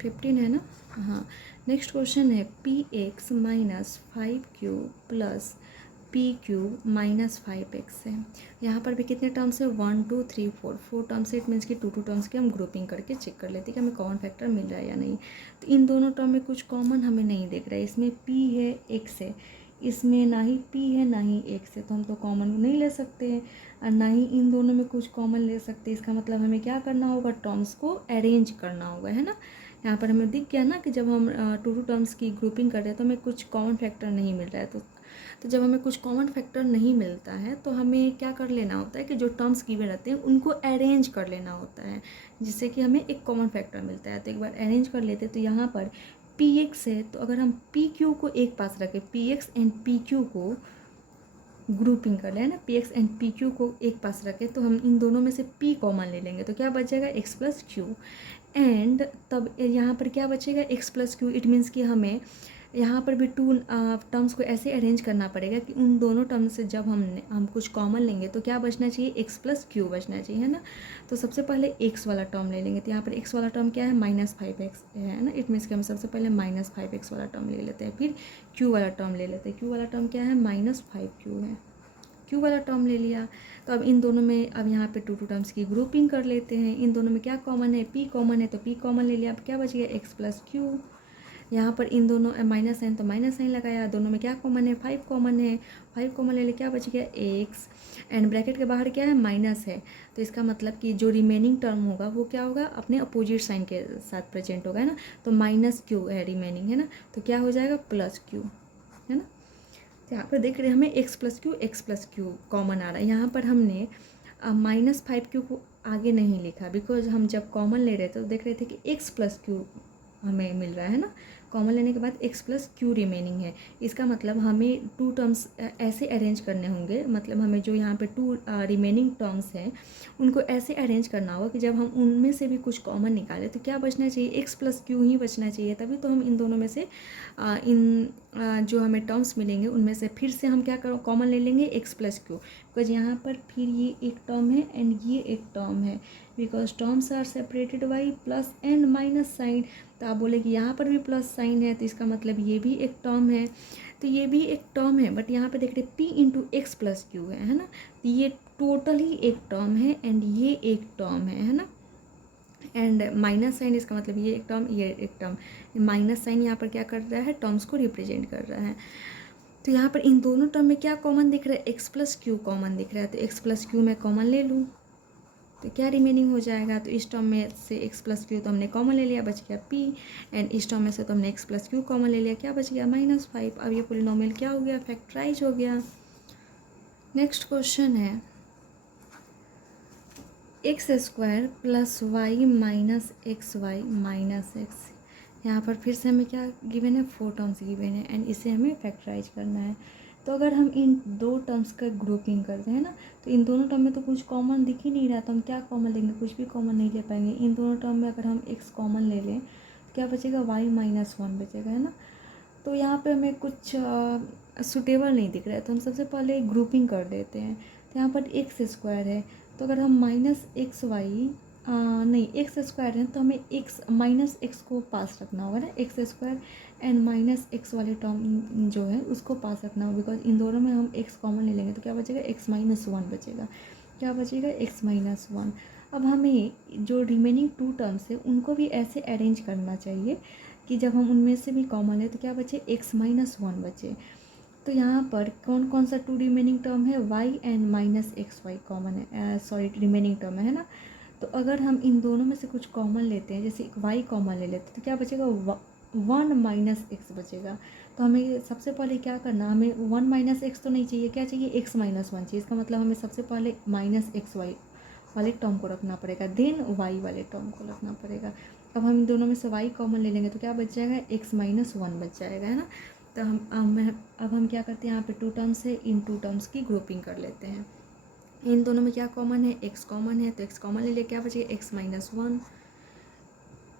15 है ना, हाँ। नेक्स्ट क्वेश्चन है px - 5q + p³ - 5x है। यहाँ पर भी कितने टर्म्स है, 1 2 3 4 टर्म्स है, इट मीन्स कि 2 टर्म्स की हम ग्रुपिंग करके चेक कर लेते हैं कि हमें कॉमन फैक्टर मिल रहा है या नहीं। तो इन दोनों टर्म में कुछ कॉमन हमें नहीं दिख रहा है, इसमें p है, x है, इसमें ना ही p है ना ही x है, तो हम तो कॉमन नहीं ले सकते हैं, और ना ही इन दोनों में कुछ कॉमन ले सकते। इसका मतलब हमें क्या करना होगा, टर्म्स को अरेंज करना होगा, है ना। यहाँ पर हमें दिख गया ना कि जब हम 2 टर्म्स की ग्रुपिंग कर रहे हैं तो हमें कुछ कॉमन फैक्टर नहीं मिल रहा है। तो जब हमें कुछ कॉमन फैक्टर नहीं मिलता है तो हमें क्या कर लेना होता है कि जो टर्म्स गिवन रहते हैं उनको अरेंज कर लेना होता है, जिससे कि हमें एक कॉमन फैक्टर मिलता है। तो एक बार अरेंज कर लेते हैं, तो यहाँ पर px है, तो अगर हम pq को एक पास रखें, px एंड pq को ग्रुपिंग कर लें ना, px एंड pq को एक पास रखें, तो हम इन दोनों में से p कॉमन ले लेंगे, तो क्या बचेगा, x + q। एंड तब यहाँ पर क्या बचेगा, x + q, इट मीन्स कि हमें यहाँ पर भी 2 टर्म्स को ऐसे अरेंज करना पड़ेगा कि उन दोनों टर्म्स से जब हम कुछ कॉमन लेंगे तो क्या बचना चाहिए, x + q बचना चाहिए, है ना। तो सबसे पहले x वाला टर्म ले लेंगे, तो यहाँ पर x वाला टर्म क्या है, -5x है ना, इट मीन्स कि हम सबसे पहले -5x वाला टर्म ले लेते हैं, फिर q वाला टर्म ले लेते हैं। q वाला टर्म क्या है, -5q है, q वाला टर्म ले लिया। तो अब इन दोनों में अब यहाँ पे 2 टर्म्स की ग्रुपिंग कर लेते हैं। इन दोनों में क्या कॉमन है, p कॉमन है, तो p कॉमन ले लिया। अब क्या बच गया, x + q। यहाँ पर इन दोनों माइनस साइन तो माइनस साइन लगाया, दोनों में क्या कॉमन है, 5 कॉमन है, 5 कॉमन ले ले, क्या बच गया, x, एंड ब्रैकेट के बाहर क्या है, माइनस है, तो इसका मतलब कि जो रिमेनिंग टर्म होगा वो क्या होगा, अपने अपोजिट साइन के साथ प्रेजेंट होगा, है ना। तो -q है रिमेनिंग, है ना, तो क्या हो जाएगा, +q, है ना। तो यहाँ पर देख रहे हैं हमें x + q कॉमन आ रहा है। यहाँ पर हमने -5q को आगे नहीं लिखा, बिकॉज हम जब कॉमन ले रहे थे तो देख रहे थे कि x + q हमें मिल रहा है ना। कॉमन लेने के बाद x + q रिमेनिंग है, इसका मतलब हमें 2 टर्म्स ऐसे अरेंज करने होंगे, मतलब हमें जो यहाँ पे 2 रिमेनिंग टर्म्स हैं उनको ऐसे अरेंज करना होगा कि जब हम उनमें से भी कुछ कॉमन निकालें तो क्या बचना चाहिए, x + q ही बचना चाहिए। तभी तो हम इन दोनों में से जो हमें टर्म्स मिलेंगे उनमें से फिर से हम क्या कॉमन ले लेंगे, x + q, बिकॉज यहाँ पर फिर ये एक टर्म है एंड ये एक टर्म है, because terms are separated by plus and minus sign. तो आप बोले कि यहाँ पर भी प्लस साइन है, तो इसका मतलब ये भी एक टर्म है, तो ये भी एक टर्म है, बट यहाँ पे देख रहे p × x + q है ना। तो ये टोटल ही एक टर्म है एंड ये एक टर्म है ना। एंड माइनस साइन, इसका मतलब ये एक टर्म, ये एक टर्म, माइनस साइन यहाँ पर क्या कर रहा है, टर्म्स को रिप्रेजेंट कर रहा है। तो यहाँ पर इन दोनों टर्म में क्या कॉमन दिख रहा है, x + q कॉमन दिख रहा है, तो x + q मैं कॉमन ले लूँ तो क्या रिमेनिंग हो जाएगा, तो इस टर्म में से x + q तो हमने कॉमन ले लिया, बच गया p, एंड इस टर्म में से तो हमने x + q कॉमन ले लिया, क्या बच गया, -5। अब ये पॉलिनोमियल क्या हो गया, फैक्टराइज हो गया। नेक्स्ट क्वेश्चन है x² + y - xy - x। यहाँ पर फिर से हमें क्या गिवन है, 4 टर्म्स गिवन है एंड इसे हमें फैक्टराइज करना है। तो अगर हम इन दो टर्म्स का ग्रुपिंग करते हैं ना, तो इन दोनों टर्म में तो कुछ कॉमन दिख ही नहीं रहा, तो हम क्या कॉमन लेंगे, कुछ भी कॉमन नहीं ले पाएंगे। इन दोनों टर्म में अगर हम x कॉमन ले लें तो क्या बचेगा, y-1 बचेगा, है ना। तो यहाँ पे हमें कुछ सुटेबल नहीं दिख रहा है, तो हम सबसे पहले ग्रुपिंग कर देते हैं। तो यहाँ पर x² है, तो अगर हम -xy नहीं x² है तो हमें -x को पास रखना होगा ना, x² एंड -x वाले टर्म जो है उसको पास रखना होगा, बिकॉज इन दोनों में हम x कॉमन ले लेंगे तो क्या बचेगा, x-1 बचेगा। क्या बचेगा, x-1। अब हमें जो रिमेनिंग 2 टर्म्स है उनको भी ऐसे अरेंज करना चाहिए कि जब हम उनमें से भी कॉमन है तो क्या बचे, x-1 बचे। तो यहाँ पर कौन कौन सा 2 रिमेनिंग टर्म है, y एंड -xy कॉमन है, सॉरी रिमेनिंग टर्म है ना। तो अगर हम इन दोनों में से कुछ कॉमन लेते हैं, जैसे y कॉमन ले लेते हैं तो क्या बचेगा, 1 - x बचेगा। तो हमें सबसे पहले क्या करना, हमें 1 - x तो नहीं चाहिए, क्या चाहिए, x-1 चाहिए। इसका मतलब हमें सबसे पहले -xy वाले टर्म को रखना पड़ेगा, देन y वाले टर्म को रखना पड़ेगा। अब हम इन दोनों में से y कॉमन ले लेंगे तो क्या बच जाएगा, x-1 बच जाएगा, है ना। तो अब हम क्या करते हैं, यहाँ पे 2 टर्म्स है, इन 2 टर्म्स की ग्रुपिंग कर लेते हैं। इन दोनों में क्या कॉमन है, x कॉमन है, तो x कॉमन ले लिया, क्या बचेगा, x-1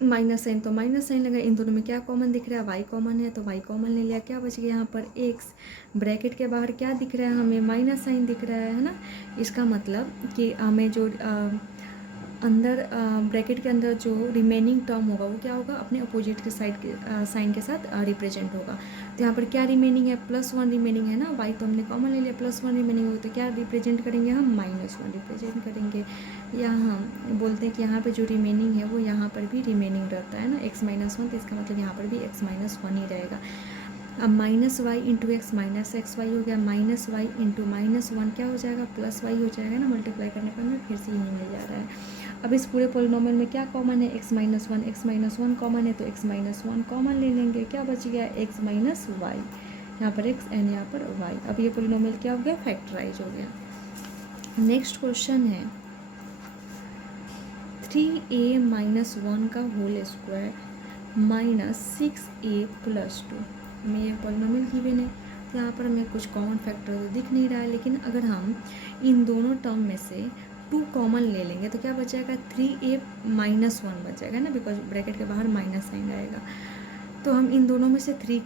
माइनस साइन, तो माइनस साइन लगा। इन दोनों में क्या कॉमन दिख रहा है, y कॉमन है, तो y कॉमन ले लिया, क्या बच गया यहाँ पर x। ब्रैकेट के बाहर क्या दिख रहा है, हमें माइनस साइन दिख रहा है ना। इसका मतलब कि हमें जो अंदर ब्रैकेट के अंदर जो रिमेनिंग टर्म होगा वो क्या होगा, अपने अपोजिट के साइड के साइन के साथ रिप्रेजेंट होगा। तो यहाँ पर क्या रिमेनिंग है, +1 रिमेनिंग है ना, y तो हमने कॉमन ले लिया, +1 रिमेनिंग होगा तो क्या रिप्रेजेंट करेंगे हम, -1 रिप्रेजेंट करेंगे। यहाँ हम बोलते हैं कि यहाँ पे जो रिमेनिंग है वो यहाँ पर भी रिमेनिंग रहता है ना, x-1, तो इसका मतलब यहाँ पर भी x-1 ही रहेगा। अब -y × x -xy हो गया, -y × -1 क्या हो जाएगा, +y हो जाएगा ना। मल्टीप्लाई करने पर हमें फिर से यही मिल जा रहा है। अब इस पूरे पोलिनोमियल में क्या कॉमन है, x-1 कॉमन है, तो x-1 कॉमन ले लेंगे, क्या बच गया, x - y, यहाँ पर x एंड यहाँ पर y। अब ये पोलिनोमियल क्या हो गया, फैक्टराइज हो गया। नेक्स्ट क्वेश्चन है 3a - 1 का होल स्क्वायर -6a + 2। हमें ये पोलिनोमियल गिवन है, तो यहाँ पर हमें कुछ कॉमन फैक्टर तो दिख नहीं रहा है, लेकिन अगर हम इन दोनों टर्म में से 2 कॉमन ले लेंगे तो क्या बचेगा, 3a - 1 बचेगा ना, बिकॉज ब्रैकेट के बाहर माइनस साइन आएगा। तो हम इन दोनों में से 2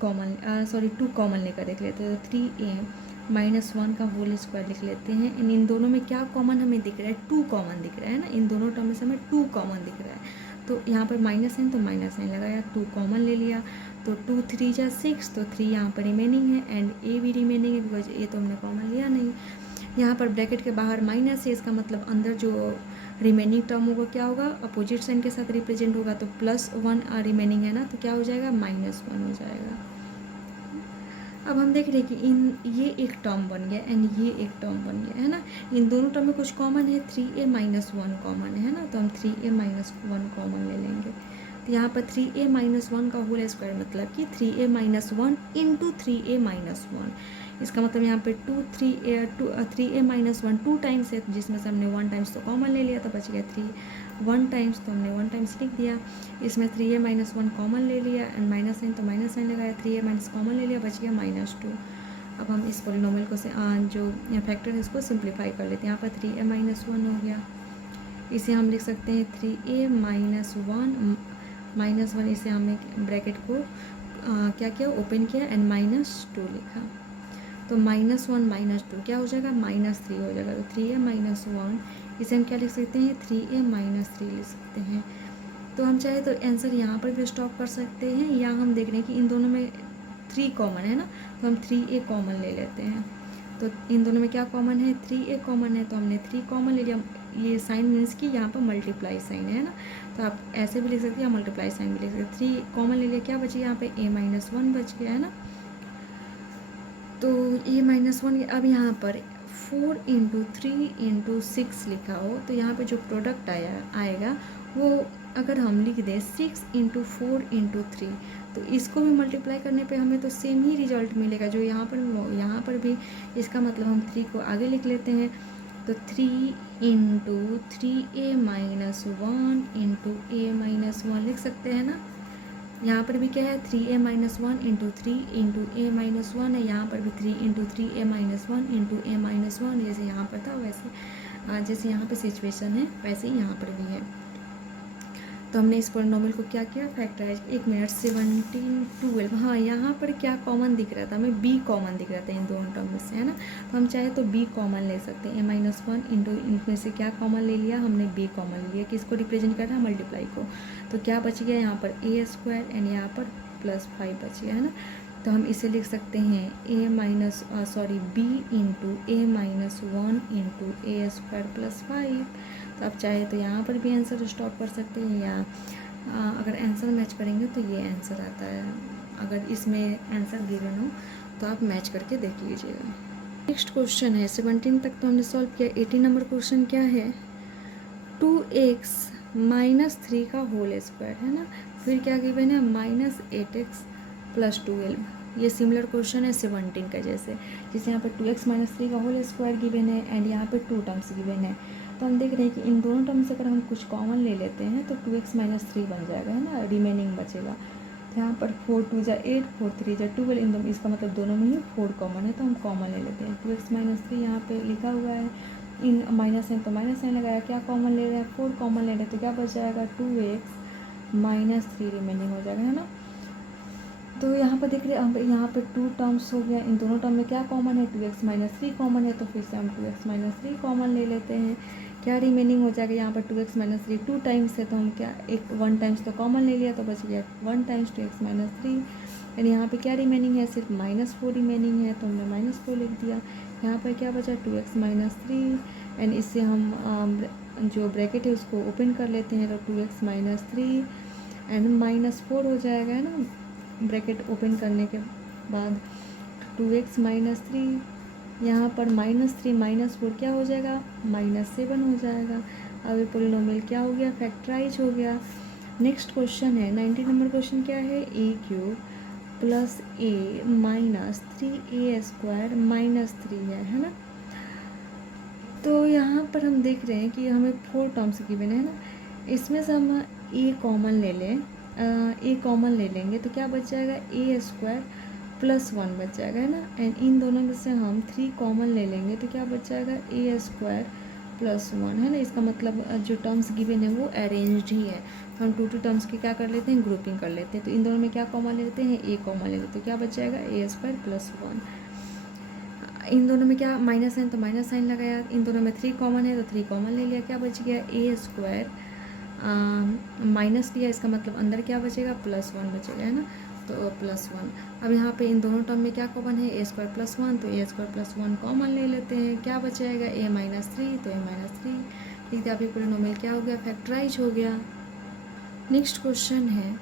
कॉमन लेकर देख लेते हैं। तो 3a - 1 का होल स्क्वायर लिख लेते हैं। इन दोनों में क्या कॉमन हमें दिख रहा है, 2 कॉमन दिख रहा है ना, इन दोनों टर्म में से हमें 2 कॉमन दिख रहा है। तो यहाँ पर माइनस साइन, तो माइनस साइन लगाया, 2 कॉमन ले लिया, तो 2 × 3 = 6, तो 3 यहाँ पर रिमेनिंग है एंड a भी रिमेनिंग है, बिकॉज a तो हमने कॉमन लिया नहीं। यहाँ पर ब्रैकेट के बाहर माइनस है, इसका मतलब अंदर जो रिमेनिंग टर्म होगा क्या होगा, अपोजिट साइन के साथ रिप्रेजेंट होगा, तो +1 रिमेनिंग है ना, तो क्या हो जाएगा, -1 हो जाएगा। अब हम देख रहे हैं कि ये एक टर्म बन गया एंड ये एक टर्म बन गया, है ना। इन दोनों टर्म में कुछ कॉमन है, 3a - 1 कॉमन है ना, तो हम 3a - 1 कॉमन ले लेंगे। तो यहाँ पर 3a - 1 का होल स्क्वायर मतलब कि 3a - 1 × 3a - 1। इसका मतलब यहाँ पे 3a - 1 2 टाइम्स है, जिसमें से हमने 1 टाइम्स तो कॉमन ले लिया, तो बच गया 1 टाइम्स, तो हमने 1 टाइम्स लिख दिया। इसमें 3a - 1 कॉमन ले लिया एंड माइनस साइन, तो माइनस साइन लगाया, 3a- कॉमन ले लिया, बच गया -2। अब हम इस पोलिनोमियल को जो फैक्टर है इसको सिंप्लीफाई कर लेते हैं। यहाँ पर 3a - 1 हो गया, इसे हम लिख सकते हैं 3a - 1 इसे हमने ब्रैकेट को क्या किया, ओपन किया एंड -2 लिखा, तो -1 - 2 क्या हो जाएगा, -3 हो जाएगा। तो 3a - 1 इसे हम क्या लिख सकते हैं, 3a - 3 लिख सकते हैं। तो हम चाहे तो आंसर यहाँ पर भी स्टॉप कर सकते हैं, या हम देख रहे हैं कि इन दोनों में 3 कॉमन है ना, तो हम 3a कॉमन ले लेते हैं। तो इन दोनों में क्या कॉमन है, 3a कॉमन है, तो हमने 3 कॉमन ले लिया। ये साइन मीन्स कि यहाँ पर मल्टीप्लाई साइन है ना, तो आप ऐसे भी लिख सकते हैं, मल्टीप्लाई साइन भी लिख सकते हैं। 3 कॉमन ले लिया, क्या बची यहाँ पे, a - 1 बच गया है ना। तो a - 1, अब यहाँ पर 4 × 3 × 6 लिखा हो, तो यहाँ पे जो प्रोडक्ट आएगा वो अगर हम लिख दें 6 × 4 × 3, तो इसको भी मल्टीप्लाई करने पे हमें तो सेम ही रिजल्ट मिलेगा जो यहाँ पर भी। इसका मतलब हम 3 को आगे लिख लेते हैं, तो 3 × 3a - 1 × a - 1 लिख सकते हैं ना। यहाँ पर भी क्या है 3a minus one into three into A minus one है, यहाँ पर भी 3 into three A minus one into A minus one, जैसे यहाँ पर था वैसे जैसे यहाँ पर सिचुएशन है वैसे ही यहाँ पर भी है। तो हमने इस पोलिनोमियल को क्या किया, फैक्टराइज। 1 मिनट 17 12, हाँ यहाँ पर क्या कॉमन दिख रहा था हमें, b कॉमन दिख रहा था इन दोनों टर्म में से, है ना। तो हम चाहे तो b कॉमन ले सकते हैं, a माइनस वन इंटू इनमें से क्या कॉमन ले लिया हमने, b कॉमन ले लिया। किसको रिप्रेजेंट कर रहा है, मल्टीप्लाई को। तो क्या बच गया यहाँ पर a स्क्वायर एंड यहाँ पर +5 बच गया, है ना। तो हम इसे लिख सकते हैं b into A minus one into A square +5। तो आप चाहे तो यहाँ पर भी आंसर स्टॉप कर सकते हैं, या अगर आंसर मैच करेंगे तो ये आंसर आता है। अगर इसमें आंसर गिवन हो तो आप मैच करके देख लीजिएगा। नेक्स्ट क्वेश्चन है 17 तक तो हमने सॉल्व किया। 18 नंबर क्वेश्चन क्या है, 2x माइनस 3 का होल स्क्वायर, है ना। फिर क्या गिवन है, -8x + 12। ये सिमिलर क्वेश्चन है 17 का जैसे यहाँ पर 2x माइनस 3 का होल स्क्वायर गिवन है एंड यहाँ पर 2 टर्म्स गिवन है। तो हम देख रहे हैं कि इन दोनों टर्म से अगर हम कुछ कॉमन ले लेते हैं तो 2x माइनस 3 बन जाएगा, है ना, रिमेनिंग बचेगा। तो यहाँ पर 4 2 जा 8, 4 3 जा 12, इन दोनों, इसका मतलब दोनों में ही 4 कॉमन है, तो हम कॉमन ले लेते हैं। 2x माइनस 3 यहाँ पे लिखा हुआ है, इन माइनस है तो माइनस साइन लगाया, क्या कॉमन ले रहे हैं, 4 कॉमन ले रहे हैं, तो क्या बच जाएगा 2x माइनस 3 रिमेनिंग हो जाएगा, है ना। तो यहाँ पर देख रहे हैं, अब यहाँ पे 2 टर्म्स हो गया, इन दोनों टर्म में क्या कॉमन है, 2x माइनस 3 कॉमन है, तो फिर से हम 2x माइनस 3 कॉमन ले लेते हैं। क्या रिमेनिंग हो जाएगा, यहाँ पर 2x माइनस 3 2 टाइम्स है, तो हम क्या 1 टाइम्स तो कॉमन ले लिया, तो बच गया 1 टाइम्स 2x माइनस 3। एंड यहाँ पे क्या रिमेनिंग है, सिर्फ -4 रिमेनिंग है, तो हमने -4 लिख दिया। यहाँ पर क्या बचा 2x माइनस 3, एंड इससे हम जो ब्रैकेट है उसको ओपन कर लेते हैं, तो 2x माइनस 3 एंड -4 हो जाएगा, है ना। ब्रैकेट ओपन करने के बाद 2x माइनस 3, यहाँ पर -3 -4 क्या हो जाएगा, -7 हो जाएगा। अब ये पोलिनोमियल क्या हो गया, फैक्टराइज हो गया। नेक्स्ट क्वेश्चन है 19 नंबर क्वेश्चन क्या है, a³ + a minus 3a square minus 3 है ना। तो यहाँ पर हम देख रहे हैं कि हमें 4 टर्म्स गिवन है ना, इसमें से हम a कॉमन ले लें, a कॉमन ले लेंगे तो क्या बच जाएगा, a स्क्वायर +1 बच जाएगा, है ना। एंड इन दोनों में से हम 3 कॉमन ले लेंगे तो क्या बच जाएगा, a स्क्वायर +1, है ना। इसका मतलब जो टर्म्स गिवन है वो अरेंज्ड ही है, तो हम 2 टर्म्स की क्या कर लेते हैं, ग्रुपिंग कर लेते हैं। तो इन दोनों में क्या कॉमन ले लेते हैं, a कॉमन ले लेते हैं, तो क्या बच जाएगा a स्क्वायर +1। इन दोनों में क्या माइनस साइन, तो माइनस साइन लगाया। इन दोनों में 3 कॉमन है तो 3 कॉमन ले लिया, क्या बच गया a स्क्वायर माइनस लिया, इसका मतलब अंदर क्या बचेगा, +1 बचेगा, है ना। तो +1। अब यहाँ पे इन दोनों टर्म में क्या कॉमन है, a स्क्वायर +1, तो a स्क्वायर +1 कॉमन ले लेते हैं, क्या बचेगा a माइनस 3, तो a माइनस 3। ठीक है, अभी पोलिनोमियल क्या हो गया, फैक्टराइज हो गया। नेक्स्ट क्वेश्चन है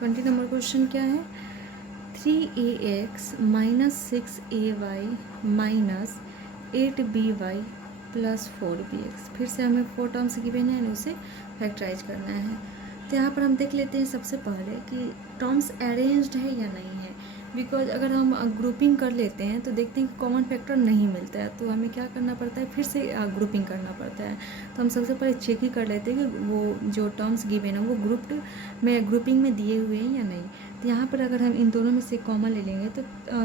20 नंबर क्वेश्चन क्या है, 3ax minus 6ay minus 8by + 4bx। फिर से हमें 4 टर्म्स गिवन है, उसे फैक्टराइज करना है। तो यहाँ पर हम देख लेते हैं सबसे पहले कि टर्म्स अरेंज्ड है या नहीं है, बिकॉज अगर हम ग्रुपिंग कर लेते हैं तो देखते हैं कि कॉमन फैक्टर नहीं मिलता है, तो हमें क्या करना पड़ता है, फिर से ग्रुपिंग करना पड़ता है। तो हम सबसे पहले चेक ही कर लेते हैं कि वो जो टर्म्स गिवन है वो ग्रुपिंग में दिए हुए हैं या नहीं। तो यहाँ पर अगर हम इन दोनों में से कॉमन ले लेंगे तो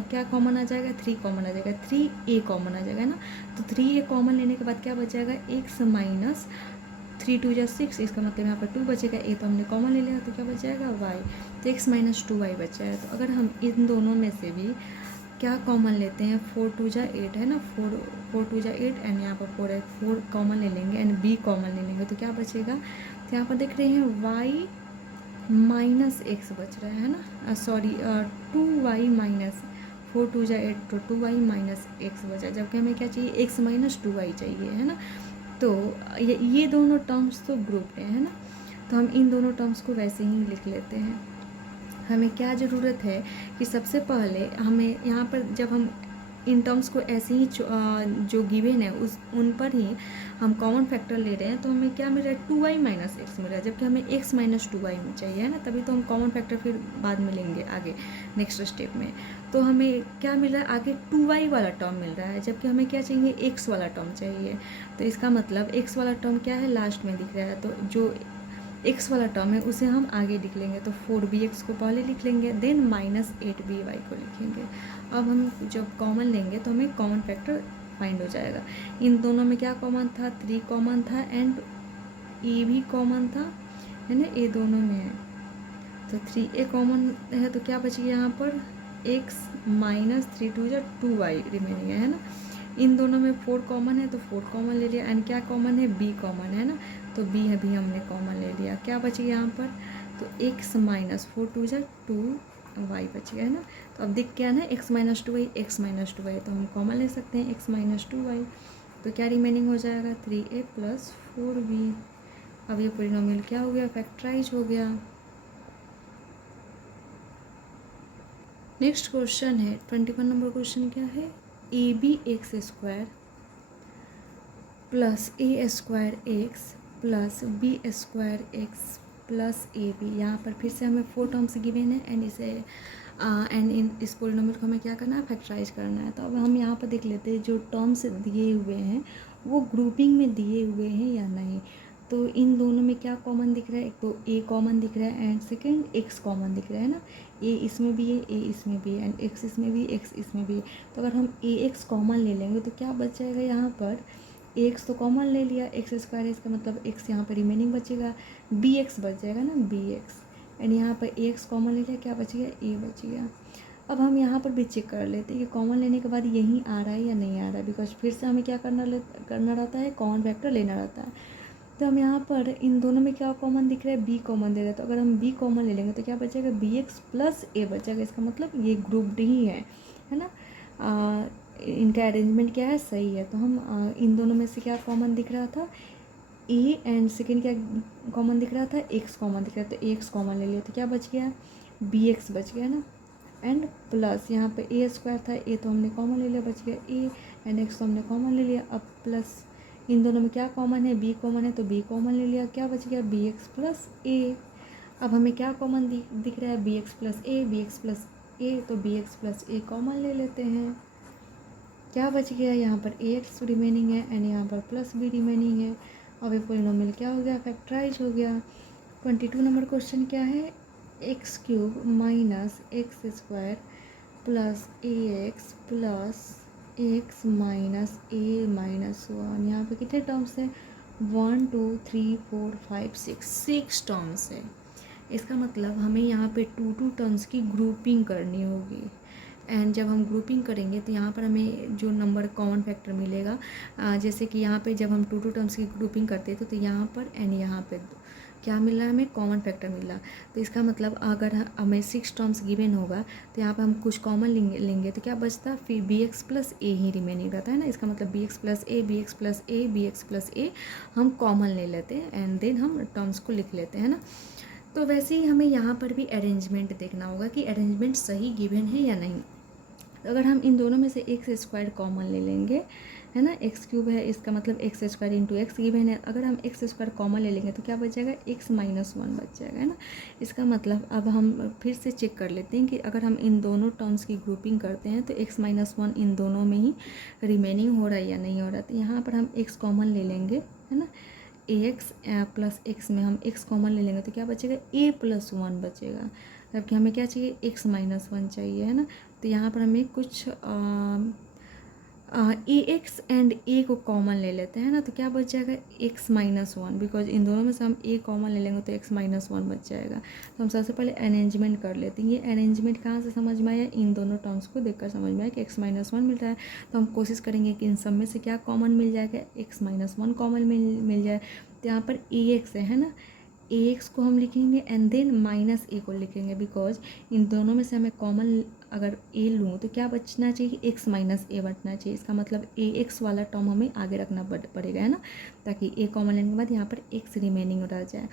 क्या कॉमन आ जाएगा, 3 कॉमन आ जाएगा, 3a कॉमन आ जाएगा ना। तो 3a कॉमन लेने के बाद क्या बच जाएगा, x माइनस 3 2 जा 6, इसका मतलब यहाँ पर 2 बचेगा, a तो हमने कॉमन ले लिया, तो क्या बच जाएगा y, तो x माइनस 2y बच जाएगा। तो अगर हम इन दोनों में से भी क्या कॉमन लेते हैं, 4 2 जा 8 है ना, 4 2 जा 8 एंड यहाँ पर 4 है, 4 कॉमन ले लेंगे एंड b कॉमन ले लेंगे, तो क्या बचेगा, तो यहाँ पर देख रहे हैं y माइनस x बच रहा है ना, सॉरी 2y माइनस 4 2 जा 8, तो 2y माइनस x बचा, जबकि हमें क्या चाहिए, x माइनस 2y चाहिए, है ना। तो ये दोनों टर्म्स तो ग्रुप है ना, तो हम इन दोनों टर्म्स को वैसे ही लिख लेते हैं। हमें क्या ज़रूरत है कि सबसे पहले हमें यहाँ पर जब हम इन टर्म्स को ऐसे ही जो गिवन है उन पर ही हम कॉमन फैक्टर ले रहे हैं, तो हमें क्या मिल रहा है, 2y माइनस x मिल रहा है, जबकि हमें x माइनस 2y में चाहिए, है ना। तभी तो हम कॉमन फैक्टर फिर बाद में लेंगे आगे नेक्स्ट स्टेप में। तो हमें क्या मिल रहा है, आगे 2y वाला टर्म मिल रहा है, जबकि हमें क्या चाहिए, x वाला टर्म चाहिए। तो इसका मतलब x वाला टर्म क्या है, लास्ट में दिख रहा है। तो जो एक्स वाला टर्म है उसे हम आगे लिख लेंगे, तो 4bx को पहले लिख लेंगे, देन -8by को लिखेंगे। अब हम जब कॉमन लेंगे तो हमें कॉमन फैक्टर फाइंड हो जाएगा। इन दोनों में क्या कॉमन था, 3 कॉमन था एंड ए भी कॉमन था, है ना, ए दोनों में है, तो 3a कॉमन है, तो क्या बच गया यहाँ पर x - 3 2 2y रिमेनिंग है ना। इन दोनों में 4 कॉमन है तो 4 कॉमन ले लिया, एंड क्या कॉमन है, b कॉमन है ना, तो b अभी हमने कॉमन ले लिया। क्या बच गया यहाँ पर, तो x - 4 2 2y बच गया है ना। तो अब दिख गया ना x - 2y, तो हम कॉमन ले सकते हैं x - 2y, तो क्या रिमेनिंग हो जाएगा 3a + 4b। अब ये पॉलिनोमियल क्या हो गया, फैक्टराइज हो गया। नेक्स्ट क्वेश्चन है 21 नंबर क्वेश्चन क्या है, AB² + A² x + B² x + AB। यहाँ पर फिर से हमें 4 टर्म्स गिवन है एंड इस पॉलिनोमियल को हमें क्या करना है, फैक्टराइज करना है। तो अब हम यहाँ पर देख लेते हैं जो टर्म्स दिए हुए हैं वो ग्रुपिंग में दिए हुए हैं या नहीं। तो इन दोनों में क्या कॉमन दिख रहा है, एक तो a कॉमन दिख रहा है एंड सेकंड x कॉमन दिख रहा है ना, a इसमें भी है, a इसमें भी है एंड x इसमें भी, x इसमें भी है। तो अगर हम ax कॉमन ले लेंगे तो क्या बच जाएगा यहाँ पर, ax तो कॉमन ले लिया, x² है, इसका मतलब x यहाँ पर रिमेनिंग बचेगा, bx बच जाएगा ना, bx, एंड यहाँ पर ax कॉमन ले लिया, क्या बच गया, a बच गया। अब हम यहाँ पर भी चेक कर लेते हैं कि कॉमन लेने के बाद यहीं आ रहा है या नहीं आ रहा है, बिकॉज फिर से हमें क्या करना रहता है, कॉमन फैक्टर लेना रहता है। तो हम यहाँ पर इन दोनों में क्या कॉमन दिख रहा है, b कॉमन दे रहा है, तो अगर हम b कॉमन ले लेंगे तो क्या बचेगा, bx + a बचेगा। इसका मतलब ये ग्रुप्ड ही है ना। इनका अरेंजमेंट क्या है, सही है। तो हम इन दोनों में से क्या कॉमन दिख रहा था, a एंड सेकेंड क्या कॉमन दिख रहा था, x कॉमन दिख रहा था, तो x कॉमन ले लिया, तो क्या बच गया, bx बच गया ना, एंड प्लस यहाँ पे a² था, a तो हमने कॉमन ले लिया, बच गया a, एंड x तो हमने कॉमन ले लिया। अब प्लस इन दोनों में क्या कॉमन है, b कॉमन है, तो b कॉमन ले लिया, क्या बच गया, bx + a। अब हमें क्या कॉमन दिख रहा है, bx + a, तो bx + a कॉमन ले लेते हैं। क्या बच गया, यहाँ पर ax रिमेनिंग है एंड यहाँ पर प्लस b रिमेनिंग है। अब ये पॉलिनोमियल क्या हो गया, फैक्टराइज हो गया। 22 नंबर क्वेश्चन क्या है, x³ - x² + ax + x - a - 1। यहाँ पे कितने टर्म्स हैं, 1 2 3 4 5 6 टर्म्स है। इसका मतलब हमें यहाँ पे 2 टर्म्स की ग्रुपिंग करनी होगी, एंड जब हम ग्रुपिंग करेंगे तो यहाँ पर हमें जो नंबर कॉमन फैक्टर मिलेगा, जैसे कि यहाँ पे जब हम 2 टर्म्स की ग्रुपिंग करते थे तो यहाँ पर एंड यहाँ पे क्या मिल रहा है, हमें कॉमन फैक्टर मिल रहा। तो इसका मतलब अगर हमें 6 टर्म्स गिवन होगा तो यहाँ पर हम कुछ कॉमन लेंगे तो क्या बचता, फिर bx + a ही रिमेनिंग रहता है ना। इसका मतलब bx + a हम कॉमन ले लेते हैं एंड देन हम टर्म्स को लिख लेते हैं ना। तो वैसे ही हमें यहाँ पर भी अरेंजमेंट देखना होगा कि अरेंजमेंट सही गिवन है या नहीं। तो अगर हम इन दोनों में से x² कॉमन ले लेंगे, है ना, x³ है, इसका मतलब x² × x गिवन है। अगर हम x² कॉमन ले लेंगे तो क्या बच जाएगा, x - 1 बच जाएगा, है ना। इसका मतलब अब हम फिर से चेक कर लेते हैं कि अगर हम इन दोनों टर्म्स की ग्रुपिंग करते हैं तो x - 1 इन दोनों में ही रिमेनिंग हो रहा है या नहीं हो रहा। तो यहाँ पर हम x कॉमन ले लेंगे, है ना, ax + x में हम x कॉमन ले लेंगे तो क्या बचेगा, a + 1 बचेगा, जबकि हमें क्या चाहिए, x - 1 चाहिए, है ना। तो यहाँ पर हमें कुछ ax एंड a को कॉमन ले लेते हैं ना, तो क्या बच जाएगा, x - 1, बिकॉज इन दोनों में से हम a कॉमन ले लेंगे तो x - 1 बच जाएगा। तो हम सबसे पहले अरेंजमेंट कर लेते हैं। ये अरेंजमेंट कहाँ से समझ में आया, इन दोनों टर्म्स को देखकर समझ में आया कि x - 1 मिल रहा है। तो हम कोशिश करेंगे कि इन सब में से क्या कॉमन मिल जाएगा, x - 1 कॉमन मिल जाए। तो यहाँ पर ax है ना, ax को हम लिखेंगे एंड देन -a को लिखेंगे, बिकॉज इन दोनों में से हमें कॉमन अगर a लूँ तो क्या बचना चाहिए, x - a बचना चाहिए। इसका मतलब ax वाला टर्म हमें आगे रखना पड़ेगा, है ना, ताकि a कॉमन लेने के बाद यहाँ पर x रिमेनिंग रह जाए।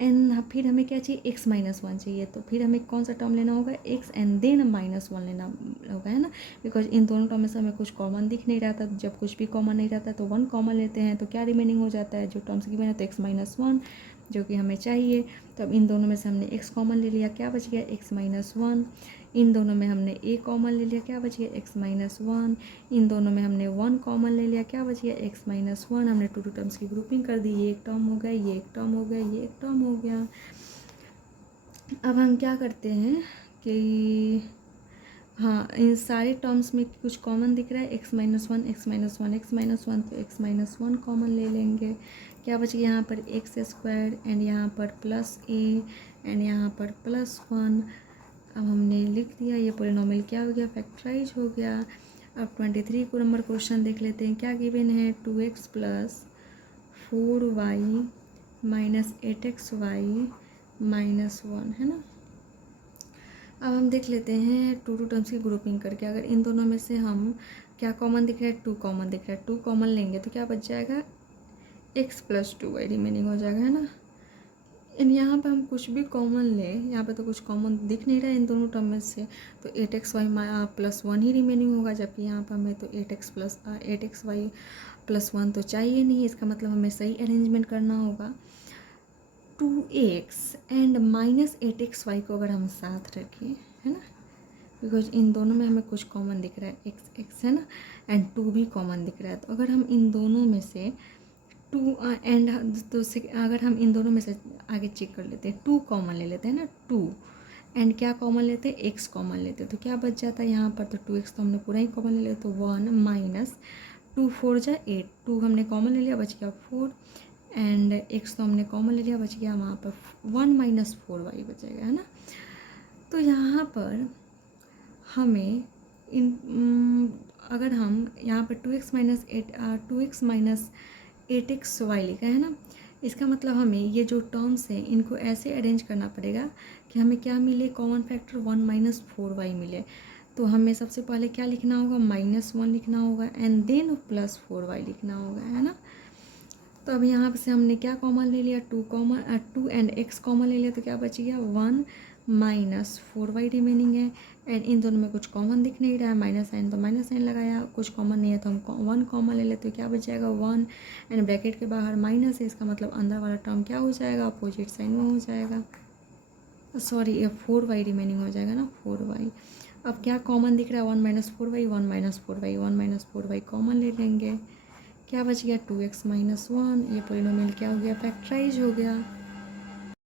एंड फिर हमें क्या चाहिए, x - 1 चाहिए, तो फिर हमें कौन सा टर्म लेना होगा, x एंड देन -1 लेना होगा, है ना, बिकॉज इन दोनों टर्म में से हमें कुछ कॉमन दिख नहीं रहा था। जब कुछ भी कॉमन नहीं रहता तो 1 कॉमन लेते हैं, तो क्या रिमेनिंग हो जाता है, जो टर्म्स गिवन है तो x - 1 जो कि हमें चाहिए। तो अब इन दोनों में से हमने x कॉमन ले लिया, क्या बच गया, x - 1। इन दोनों में हमने ए कॉमन ले लिया, क्या बच गया एक्स माइनस वन। इन दोनों में हमने वन कॉमन ले लिया, क्या बच गया एक्स माइनस वन। हमने टू टर्म्स की ग्रुपिंग कर दी, ये एक टर्म हो गया, ये एक टर्म हो गया, ये एक टर्म हो गया। अब हम क्या करते हैं कि हाँ, इन सारे टर्म्स में कुछ कॉमन दिख रहा है, x minus one, x minus one, x minus one, तो एक्स माइनस वन कॉमन ले लेंगे। क्या बच गया यहाँ पर एक्स स्क्वायर एंड यहाँ पर प्लस ए एंड यहाँ पर प्लस वन। अब हमने लिख दिया, ये पॉलिनोमियल क्या हो गया, फैक्टराइज हो गया। अब 23 को नंबर क्वेश्चन देख लेते हैं, क्या गिवन है 2x plus 4y minus 8xy minus one, है ना। अब हम देख लेते हैं टू टर्म्स की ग्रुपिंग करके, अगर इन दोनों में से हम क्या कॉमन दिख रहा है, टू कॉमन दिख रहा है, टू कॉमन लेंगे तो क्या बच जाएगा x प्लस 2y रिमेनिंग हो जाएगा, है ना। इन यहाँ पे हम कुछ भी कॉमन लें, यहाँ पे तो कुछ कॉमन दिख नहीं रहा है इन दोनों टर्म में से, तो 8xy प्लस वन ही रिमेनिंग होगा, जबकि यहाँ पर हमें तो 8xy प्लस वन तो चाहिए नहीं। इसका मतलब हमें सही अरेंजमेंट करना होगा। 2x एंड माइनस 8xy को अगर हम साथ रखें, है ना, बिकॉज इन दोनों में हमें कुछ कॉमन दिख रहा है, x है ना, एंड 2 भी कॉमन दिख रहा है, तो अगर हम इन दोनों में से 2 एंड तो अगर हम इन दोनों में से आगे चेक कर लेते हैं, 2 कॉमन ले लेते हैं ना, 2 एंड क्या कॉमन लेते हैं, x कॉमन लेते हैं, तो क्या बच जाता है यहाँ पर, तो 2x तो हमने पूरा ही कॉमन ले लिया, तो 1 माइनस 2 4 जा 8, 2 हमने कॉमन ले लिया, बच गया 4 एंड x तो हमने कॉमन ले लिया, बच गया वहाँ पर 1 माइनस 4y बचेगा, है ना। तो यहाँ पर हमें अगर हम यहाँ पर 2x माइनस 8xy लिखा है ना, इसका मतलब हमें ये जो टर्म्स हैं इनको ऐसे अरेंज करना पड़ेगा कि हमें क्या मिले, कॉमन फैक्टर 1 माइनस 4y मिले। तो हमें सबसे पहले क्या लिखना होगा, -1 लिखना होगा एंड देन प्लस 4y लिखना होगा, है ना। तो अब यहाँ से हमने क्या कॉमन ले लिया, 2 एंड x कॉमन ले लिया, तो क्या बच गया 1 माइनस 4y रिमेनिंग है। एंड इन दोनों में कुछ कॉमन दिख नहीं रहा है, माइनस साइन तो माइनस साइन लगाया, कुछ कॉमन नहीं है तो हम 1 कॉमन ले लेते, तो क्या बच जाएगा 1 एंड ब्रैकेट के बाहर माइनस है, इसका मतलब अंदर वाला टर्म क्या हो जाएगा, अपोजिट साइन में हो जाएगा, सॉरी ये 4y रिमेनिंग हो जाएगा ना, 4y। अब क्या कॉमन दिख रहा है, 1 minus 4y, 1 minus 4y, 1 minus 4y common ले लेंगे, क्या बच गया 2x माइनस 1। ये पॉलिनोमियल क्या हो गया, फैक्टराइज हो गया।